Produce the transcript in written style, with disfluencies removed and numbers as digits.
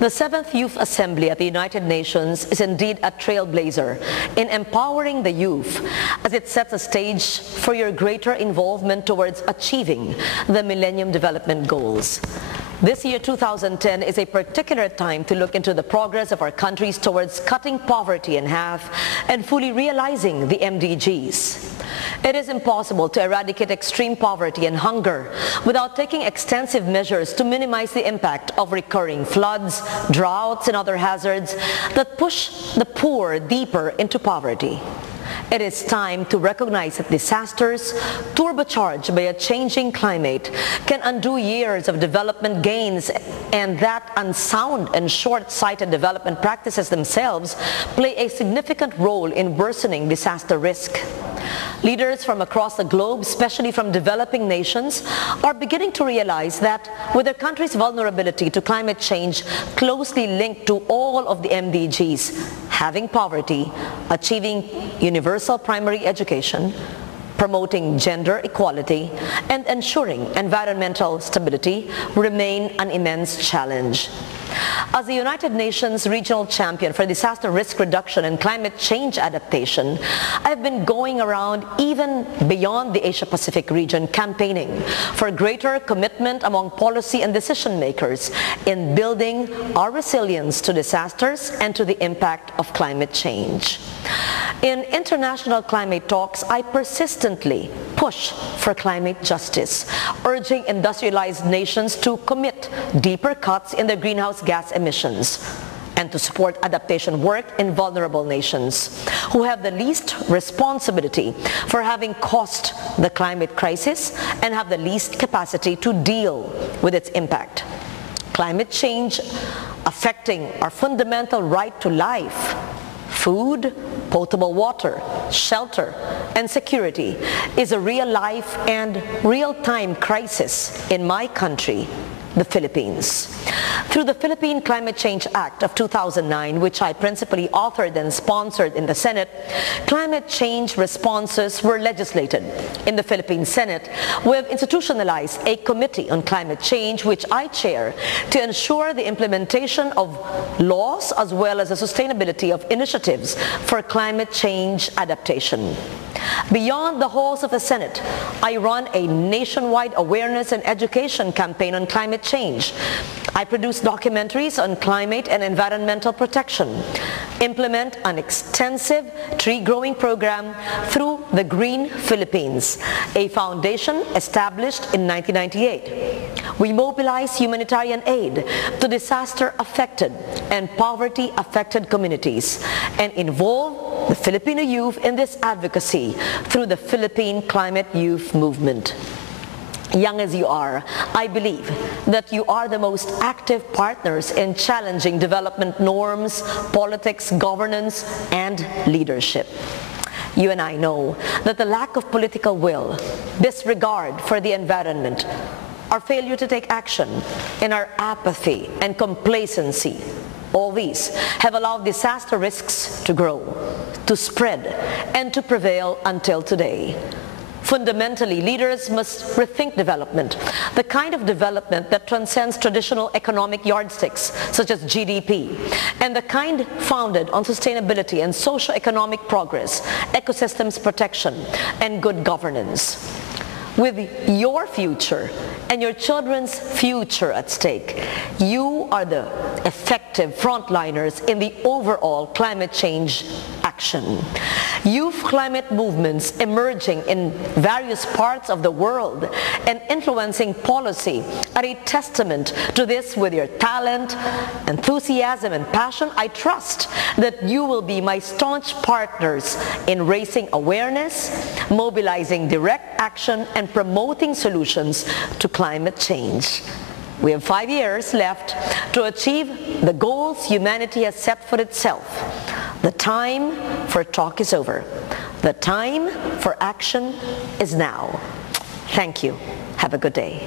The 7th Youth Assembly at the United Nations is indeed a trailblazer in empowering the youth as it sets a stage for your greater involvement towards achieving the Millennium Development Goals. This year, 2010, is a particular time to look into the progress of our countries towards cutting poverty in half and fully realizing the MDGs. It is impossible to eradicate extreme poverty and hunger without taking extensive measures to minimize the impact of recurring floods, droughts, and other hazards that push the poor deeper into poverty. It is time to recognize that disasters, turbocharged by a changing climate, can undo years of development gains, and that unsound and short-sighted development practices themselves play a significant role in worsening disaster risk. Leaders from across the globe, especially from developing nations, are beginning to realize that with their country's vulnerability to climate change closely linked to all of the MDGs, having poverty, achieving universal primary education, promoting gender equality, and ensuring environmental stability remain an immense challenge. As the United Nations Regional Champion for Disaster Risk Reduction and Climate Change Adaptation, I've been going around even beyond the Asia-Pacific region campaigning for greater commitment among policy and decision makers in building our resilience to disasters and to the impact of climate change. In international climate talks, I persistently push for climate justice, urging industrialized nations to commit deeper cuts in their greenhouse gas emissions and to support adaptation work in vulnerable nations who have the least responsibility for having caused the climate crisis and have the least capacity to deal with its impact. Climate change affecting our fundamental right to life, food, potable water, shelter, and security is a real-life and real-time crisis in my country, the Philippines. Through the Philippine Climate Change Act of 2009, which I principally authored and sponsored in the Senate, climate change responses were legislated. In the Philippine Senate, we have institutionalized a committee on climate change, which I chair, to ensure the implementation of laws as well as the sustainability of initiatives for climate change adaptation. Beyond the halls of the Senate, I run a nationwide awareness and education campaign on climate change. I produce documentaries on climate and environmental protection, implement an extensive tree growing program through the Green Philippines, a foundation established in 1998. We mobilize humanitarian aid to disaster-affected and poverty-affected communities and involve the Filipino youth in this advocacy through the Philippine Climate Youth Movement. Young as you are, I believe that you are the most active partners in challenging development norms, politics, governance, and leadership. You and I know that the lack of political will, disregard for the environment, our failure to take action, and our apathy and complacency, all these have allowed disaster risks to grow, to spread, and to prevail until today. Fundamentally, leaders must rethink development, the kind of development that transcends traditional economic yardsticks, such as GDP, and the kind founded on sustainability and socio-economic progress, ecosystems protection, and good governance. With your future and your children's future at stake, you are the effective frontliners in the overall climate change action. Youth climate movements emerging in various parts of the world and influencing policy are a testament to this. With your talent, enthusiasm, and passion, I trust that you will be my staunch partners in raising awareness, mobilizing direct action, and promoting solutions to climate change. We have 5 years left to achieve the goals humanity has set for itself. The time for talk is over. The time for action is now. Thank you. Have a good day.